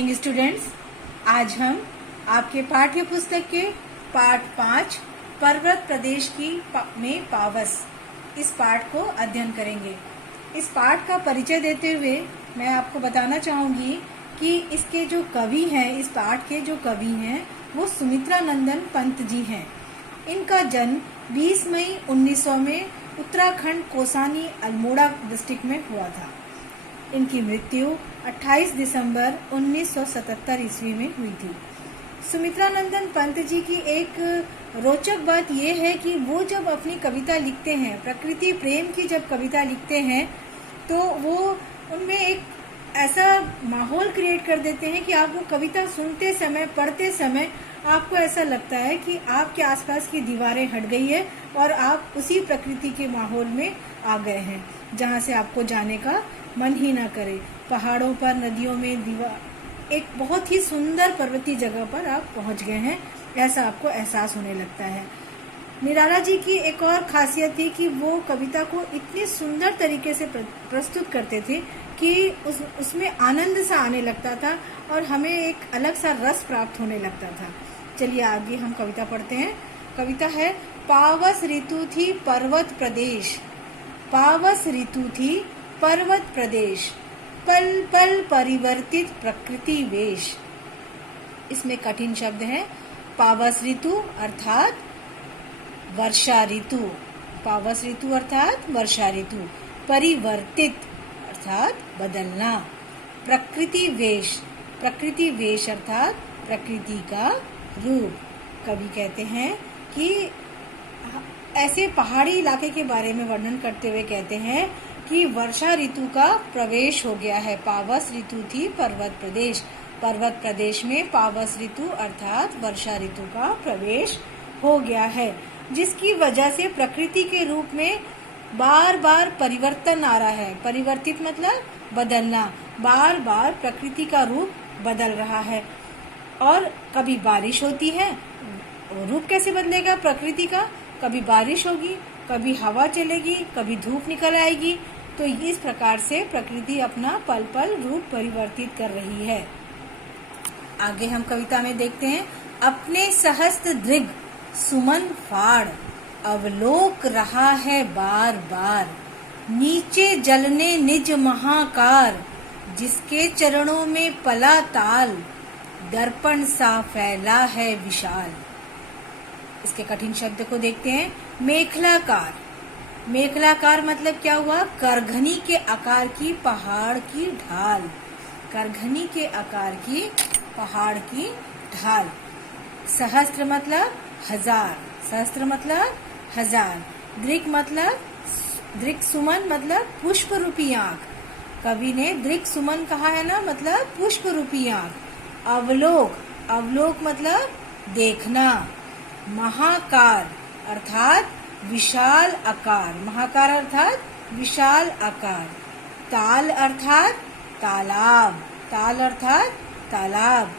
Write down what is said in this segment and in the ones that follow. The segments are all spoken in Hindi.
Morning students. आज हम आपके पाठ्य पुस्तक के पाठ 5 पर्वत प्रदेश की में पावस इस पाठ को अध्ययन करेंगे। इस पाठ का परिचय देते हुए मैं आपको बताना चाहूंगी कि इसके जो कवि हैं, इस पाठ के जो कवि हैं वो सुमित्रानंदन पंत जी हैं। इनका जन्म 20 मई 1900 में उत्तराखंड कोसानी अल्मोड़ा डिस्ट्रिक्ट में हुआ था। इनकी मृत्यु 28 दिसंबर 1977 ईस्वी में हुई थी। सुमित्रानंदन पंत जी की एक रोचक बात यह है कि वो जब अपनी कविता लिखते हैं, प्रकृति प्रेम की जब कविता लिखते हैं, तो वो उनमें एक ऐसा माहौल क्रिएट कर देते हैं कि आप वो कविता सुनते समय, पढ़ते समय आपको ऐसा लगता है कि आपके आसपास की दीवारें हट गई है और आप उसी प्रकृति के माहौल में आ गए हैं जहाँ से आपको जाने का मन ही ना करे। पहाड़ों पर, नदियों में, एक बहुत ही सुंदर पर्वतीय जगह पर आप पहुंच गए हैं, ऐसा आपको एहसास होने लगता है। निराला जी की एक और खासियत थी कि वो कविता को इतने सुंदर तरीके से प्रस्तुत करते थे कि उसमें आनंद सा आने लगता था और हमें एक अलग सा रस प्राप्त होने लगता था। चलिए आगे हम कविता पढ़ते हैं। कविता है, पावस ऋतु थी पर्वत प्रदेश, पावस ऋतु थी पर्वत प्रदेश, पल पल परिवर्तित प्रकृति वेश। इसमें कठिन शब्द है। पावस ऋतु अर्थात वर्षा ऋतु, पावस ऋतु अर्थात वर्षा ऋतु, परिवर्तित अर्थात बदलना, प्रकृति वेश, प्रकृति वेश अर्थात प्रकृति का रूप। कवि कहते हैं कि ऐसे पहाड़ी इलाके के बारे में वर्णन करते हुए कहते हैं कि वर्षा ऋतु का प्रवेश हो गया है। पावस ऋतु थी पर्वत प्रदेश, पर्वत प्रदेश में पावस ऋतु अर्थात वर्षा ऋतु का प्रवेश हो गया है, जिसकी वजह से प्रकृति के रूप में बार बार परिवर्तन आ रहा है। परिवर्तित मतलब बदलना, बार बार प्रकृति का रूप बदल रहा है। और कभी बारिश होती है, रूप कैसे बदलेगा प्रकृति का? कभी बारिश होगी, कभी हवा चलेगी, कभी धूप निकल आएगी। तो इस प्रकार से प्रकृति अपना पल पल रूप परिवर्तित कर रही है। आगे हम कविता में देखते हैं, अपने सहस्त्र दृग सुमन फाड़ अवलोक रहा है बार बार, नीचे जलने निज महाकार, जिसके चरणों में पला ताल, दर्पण सा फैला है विशाल। इसके कठिन शब्द को देखते हैं। मेखलाकार, मेखलाकार मतलब क्या हुआ? करघनी के आकार की पहाड़ की ढाल, करघनी के आकार की पहाड़ की ढाल। सहस्त्र मतलब हजार, सहस्त्र मतलब हजार। दृक् मतलब, दृक् सुमन मतलब पुष्प रूपी आंख। कवि ने दृक् सुमन कहा है ना, मतलब पुष्प रूपी आंख। अवलोक, अवलोक मतलब देखना। महाकार अर्थात विशाल आकार, महाकार अर्थात विशाल आकार। ताल अर्थात तालाब, ताल अर्थात तालाब।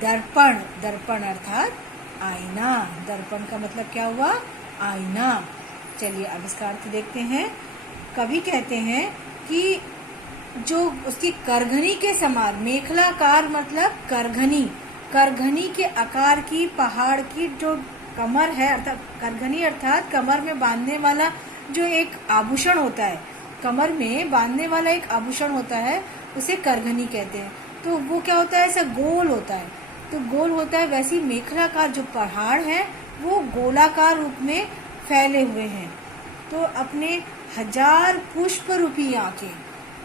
दर्पण, दर्पण अर्थात आईना, दर्पण का मतलब क्या हुआ? आईना। चलिए अब इसका अर्थ देखते हैं। कवि कहते हैं कि जो उसकी करघनी के समान, मेखलाकार मतलब करघनी, करघनी के आकार की पहाड़ की जो कमर है, अर्थात करघनी अर्थात कमर में बांधने वाला जो एक आभूषण होता है, कमर में बांधने वाला एक आभूषण होता है, उसे करघनी कहते हैं। तो वो क्या होता है? ऐसा गोल होता है, तो गोल होता है। वैसी मेखलाकार जो पहाड़ है वो गोलाकार रूप में फैले हुए हैं। तो अपने हजार पुष्प रूपी आंखें,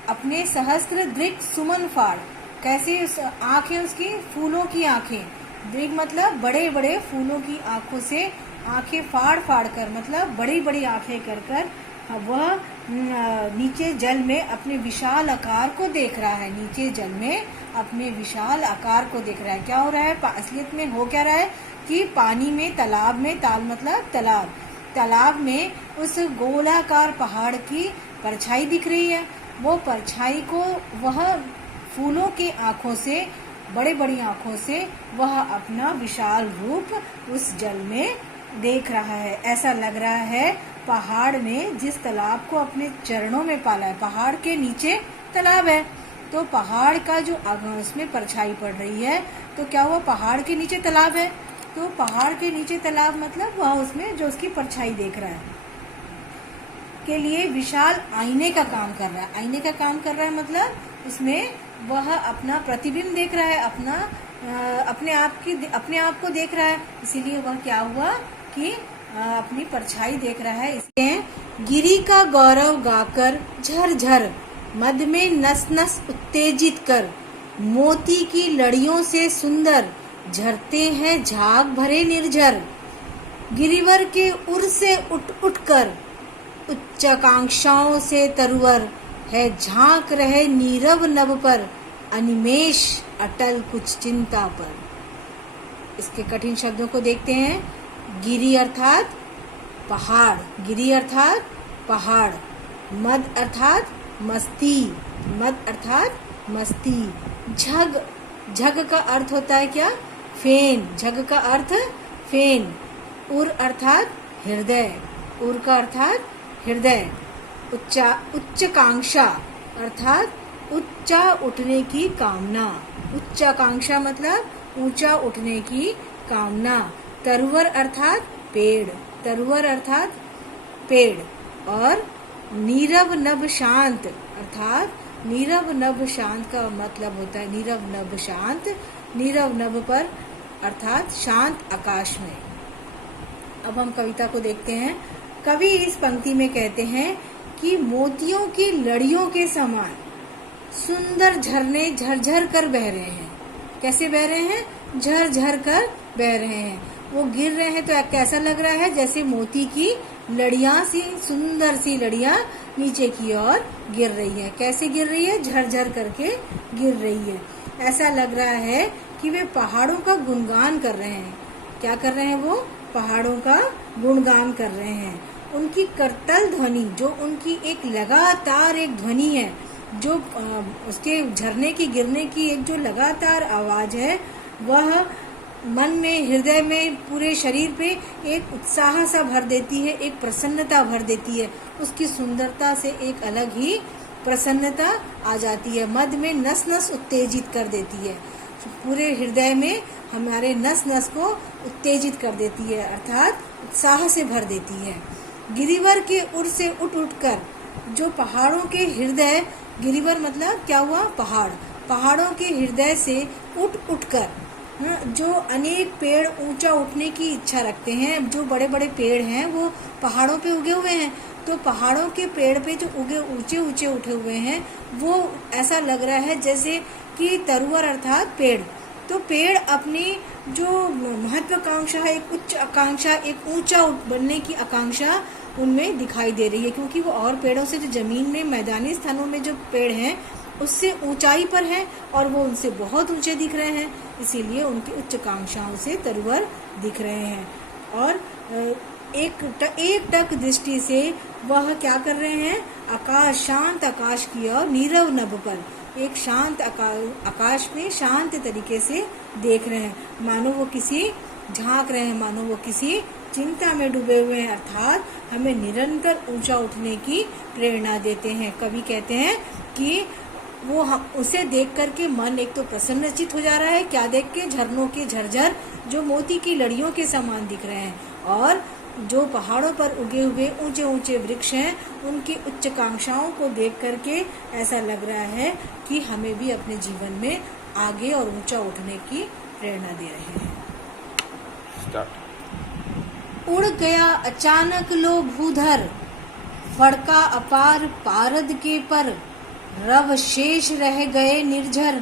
अपने सहस्त्र दृक् सुमन फाड़, कैसे आंखें उसकी फूलों की आंखें, दृक् मतलब बड़े बड़े फूलों की आंखों से आंखें फाड़ फाड़ कर, मतलब बड़ी बड़ी आंखें कर कर वह नीचे जल में अपने विशाल आकार को देख रहा है। नीचे जल में अपने विशाल आकार को देख रहा है। क्या हो रहा है? असलियत में हो क्या रहा है कि पानी में, तालाब में, ताल मतलब तालाब, तालाब में उस गोलाकार पहाड़ की परछाई दिख रही है। वो परछाई को वह फूलों की आंखों से, बड़े बड़ी आंखों से वह अपना विशाल रूप उस जल में देख रहा है। ऐसा लग रहा है पहाड़ ने जिस तालाब को अपने चरणों में पाला है, पहाड़ के नीचे तालाब है, तो पहाड़ का जो उसमें परछाई पड़ रही है, तो क्या हुआ, पहाड़ के नीचे तालाब है, तो पहाड़ के नीचे तालाब मतलब वह उसमें जो उसकी परछाई देख रहा है के लिए विशाल आईने का काम कर रहा है। आईने का काम कर रहा है मतलब उसमें वह अपना प्रतिबिंब देख रहा है, अपने आप को देख रहा है, इसीलिए वह क्या हुआ कि अपनी परछाई देख रहा है। इसलिए गिरी का गौरव गाकर झरझर मद में नस नस उत्तेजित कर, मोती की लड़ियों से सुंदर झरते हैं झाग भरे निर्झर। गिरिवर के उर से उठ उठ कर उच्चाकांक्षाओं से तरुवर है, झांक रहे नीरव नभ पर अनिमेष अटल कुछ चिंता पर। इसके कठिन शब्दों को देखते हैं। गिरी अर्थात पहाड़, गिरी अर्थात पहाड़, मद अर्थात मस्ती, मद अर्थात मस्ती, झग, झग का अर्थ होता है क्या, फेन, झग का अर्थ फेन, उर अर्थात हृदय, उर का अर्थात हृदय, उच्चाकांक्षा अर्थात ऊंचा उठने की कामना, उच्चाकांक्षा मतलब ऊंचा उठने की कामना, तरुवर अर्थात पेड़, तरुवर अर्थात पेड़, और नीरव नभ शांत अर्थात नीरव नभ शांत का मतलब होता है नीरव नभ शांत, नीरव नभ पर अर्थात शांत आकाश में। अब हम कविता को देखते हैं। कवि इस पंक्ति में कहते हैं कि मोतियों की लड़ियों के समान सुंदर झरने झरझर कर बह रहे हैं। कैसे बह रहे हैं, झरझर कर बह रहे हैं। वो गिर रहे हैं तो कैसा लग रहा है, जैसे मोती की लड़ियां सी, सुंदर सी लड़ियां नीचे की ओर गिर रही है। कैसे गिर रही है, झरझर करके गिर रही है। ऐसा लग रहा है कि वे पहाड़ों का गुणगान कर रहे हैं। क्या कर रहे हैं, वो पहाड़ों का गुणगान कर रहे हैं। उनकी करतल ध्वनि, जो उनकी एक लगातार एक ध्वनि है, जो उसके झरने की गिरने की एक जो लगातार आवाज है, वह मन में, हृदय में, पूरे शरीर पे एक उत्साह सा भर देती है, एक प्रसन्नता भर देती है। उसकी सुंदरता से एक अलग ही प्रसन्नता आ जाती है। मद में नस नस उत्तेजित कर देती है, पूरे हृदय में हमारे नस नस को उत्तेजित कर देती है, अर्थात उत्साह से भर देती है। गिरिवर के उर से उठ उठ कर, जो पहाड़ों के हृदय, गिरिवर मतलब क्या हुआ, पहाड़, पहाड़ों के हृदय से उठ उठ कर, जो अनेक पेड़ ऊंचा उठने की इच्छा रखते हैं, जो बड़े बड़े पेड़ हैं वो पहाड़ों पे उगे हुए हैं, तो पहाड़ों के पेड़ पे जो उगे ऊंचे ऊंचे उठे हुए हैं, वो ऐसा लग रहा है जैसे कि तरुवर अर्थात पेड़। तो पेड़ अपनी जो महत्वाकांक्षा है, एक उच्च आकांक्षा, एक ऊंचा बनने की आकांक्षा उनमें दिखाई दे रही है, क्योंकि वो और पेड़ों से जो जमीन में, मैदानी स्थानों में जो पेड़ हैं उससे ऊंचाई पर हैं और वो उनसे बहुत ऊंचे दिख रहे हैं, इसीलिए उनकी उच्च आकांक्षाओं से तरुवर दिख रहे हैं। और एक टक दृष्टि से वह क्या कर रहे हैं, आकाश, शांत आकाश की ओर, नीरव नभ पर, एक शांत आकाश में शांत तरीके से देख रहे हैं, मानो वो किसी झांक रहे हैं, मानो वो किसी चिंता में डूबे हुए हैं, अर्थात हमें निरंतर ऊंचा उठने की प्रेरणा देते हैं। कवि कहते हैं कि वो उसे देख करके मन एक तो प्रसन्नचित हो जा रहा है, क्या देख के, झरनों के झरझर जो मोती की लड़ियों के समान दिख रहे हैं, और जो पहाड़ों पर उगे हुए ऊंचे ऊंचे वृक्ष हैं उनकी उच्चाकांक्षाओं को देख करके ऐसा लग रहा है कि हमें भी अपने जीवन में आगे और ऊंचा उठने की प्रेरणा दे रहे हैं। उड़ गया अचानक लो भूधर, फड़का अपार पारद के पर, रव शेष रह गए निर्झर,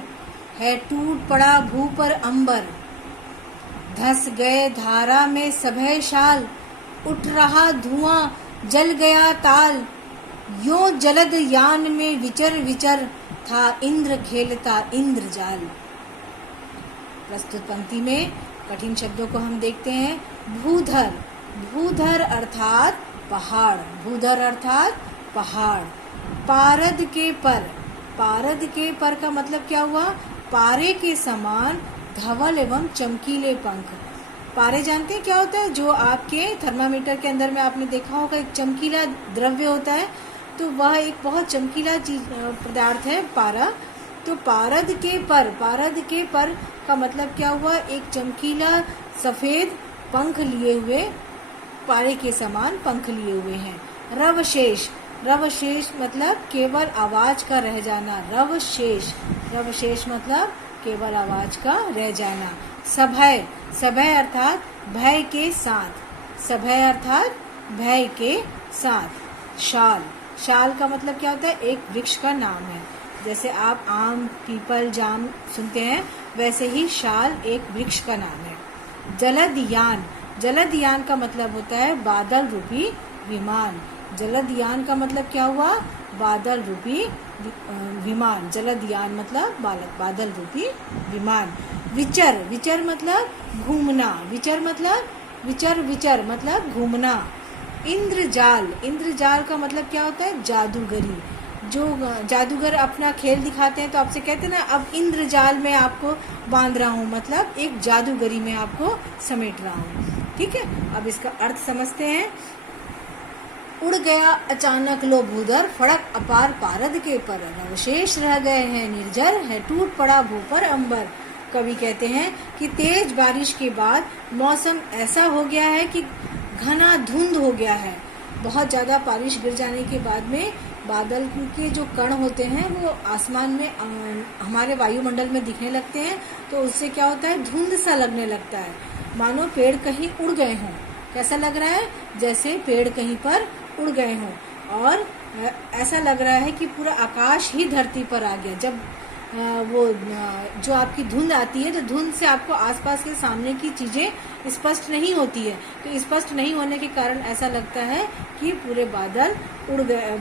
है टूट पड़ा भू पर अंबर। धस गए धारा में सभय शाल, उठ रहा धुआं जल गया ताल, यों जलद यान में विचर विचर, था इंद्र खेलता इंद्रजाल। प्रस्तुत पंक्ति में कठिन शब्दों को हम देखते हैं। भूधर, भूधर अर्थात पहाड़, भूधर अर्थात पहाड़। पारद के पर, पारद के पर का मतलब क्या हुआ, पारे के समान धवल एवं चमकीले पंख। पारे जानते हैं क्या होता है, जो आपके थर्मामीटर के अंदर में आपने देखा होगा एक चमकीला द्रव्य होता है, तो वह एक बहुत चमकीला चीज पदार्थ है पारा। तो पारद के पर का मतलब क्या हुआ? एक चमकीला सफेद पंख लिए हुए, पारे के समान पंख लिए हुए हैं। रवशेष मतलब केवल आवाज का रह जाना। रवशेष मतलब केवल आवाज का रह जाना। सभय अर्थात भय के साथ। शाल का मतलब क्या होता है? एक वृक्ष का नाम है। जैसे आप आम, पीपल, जाम सुनते हैं, वैसे ही शाल एक वृक्ष का नाम है। जलदयान का मतलब होता है बादल रूपी विमान। जलदयान का मतलब क्या हुआ? बादल रूपी विमान। जलदयान मतलब बादल रूपी विमान। विचर मतलब घूमना। विचर मतलब घूमना। इंद्रजाल का मतलब क्या होता है? जादूगरी। जो जादूगर अपना खेल दिखाते हैं तो आपसे कहते हैं ना, अब इंद्रजाल में आपको बांध रहा हूँ, मतलब एक जादूगरी में आपको समेट रहा हूँ। ठीक है, अब इसका अर्थ समझते हैं। उड़ गया अचानक लो भूधर, फड़क अपार पारद के पर, अवशेष रह गए हैं निर्जर, है टूट पड़ा भू पर अंबर। कवि कहते हैं कि तेज बारिश के बाद मौसम ऐसा हो गया है कि घना धुंध हो गया है। बहुत ज्यादा बारिश गिर जाने के बाद में बादल के जो कण होते हैं वो आसमान में हमारे वायुमंडल में दिखने लगते हैं, तो उससे क्या होता है? धुंध सा लगने लगता है, मानो पेड़ कहीं उड़ गए हों। कैसा लग रहा है? जैसे पेड़ कहीं पर उड़ गए हों, और ऐसा लग रहा है कि पूरा आकाश ही धरती पर आ गया। जब वो जो आपकी धुंध आती है, तो धुंध से आपको आसपास के सामने की चीजें स्पष्ट नहीं होती है, तो स्पष्ट नहीं होने के कारण ऐसा लगता है कि पूरे बादल उड़ गए,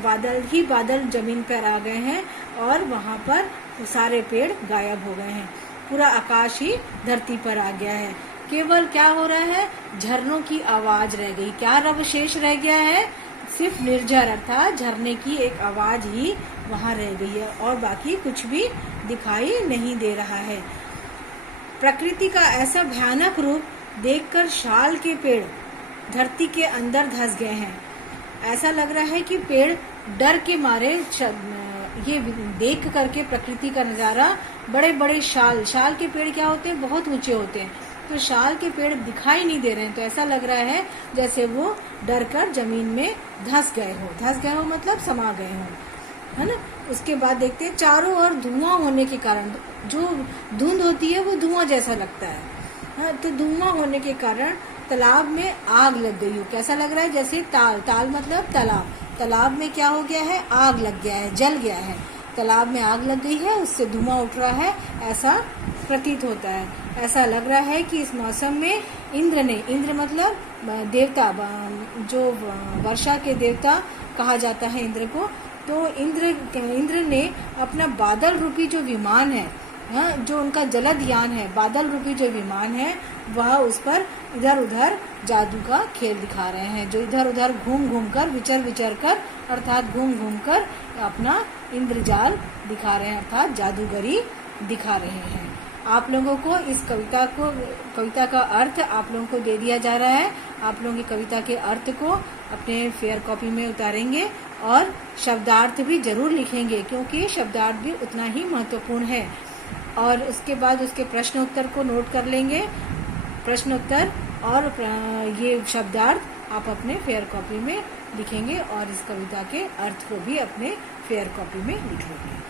बादल जमीन पर आ गए हैं और वहां पर सारे पेड़ गायब हो गए हैं, पूरा आकाश ही धरती पर आ गया है। केवल क्या हो रहा है? झरनों की आवाज रह गई। क्या अवशेष रह गया है? सिर्फ निर्झर अर्थात झरने की एक आवाज ही वहां रह गई है, और बाकी कुछ भी दिखाई नहीं दे रहा है। प्रकृति का ऐसा भयानक रूप देखकर शाल के पेड़ धरती के अंदर धंस गए हैं। ऐसा लग रहा है कि पेड़ डर के मारे, ये देख करके प्रकृति का नजारा, बड़े बड़े शाल के पेड़ क्या होते हैं? बहुत ऊंचे होते हैं, तो शाल के पेड़ दिखाई नहीं दे रहे हैं, तो ऐसा लग रहा है जैसे वो डर कर जमीन में धंस गए हो मतलब समा गए हो, है ना। उसके बाद देखते हैं, चारों ओर धुआं होने के कारण, जो धुंध होती है वो धुआं जैसा लगता है, हाँ, तो धुआं होने के कारण तालाब में आग लग गई हो। कैसा लग रहा है? जैसे ताल मतलब तालाब में क्या हो गया है? आग लग गया है, जल गया है, तालाब में आग लग गई है, उससे धुआं उठ रहा है, ऐसा प्रतीत होता है। ऐसा लग रहा है कि इस मौसम में इंद्र मतलब देवता, जो वर्षा के देवता कहा जाता है इंद्र को, तो इंद्र ने अपना बादल रूपी जो विमान है, जो उनका जलदयान है, बादल रूपी जो विमान है, वह उस पर इधर उधर जादू का खेल दिखा रहे हैं, जो इधर उधर घूम कर विचर कर अर्थात घूम कर अपना इंद्रजाल दिखा रहे हैं, अर्थात जादूगरी दिखा रहे हैं। आप लोगों को इस कविता का अर्थ आप लोगों को दे दिया जा रहा है। आप लोगों की कविता के अर्थ को अपने फेयर कॉपी में उतारेंगे और शब्दार्थ भी जरूर लिखेंगे, क्योंकि शब्दार्थ भी उतना ही महत्वपूर्ण है। और उसके बाद उसके प्रश्न उत्तर को नोट कर लेंगे, प्रश्न उत्तर और ये शब्दार्थ आप अपने फेयर कॉपी में लिखेंगे और इस कविता के अर्थ को भी अपने फेयर कॉपी में लिखेंगे।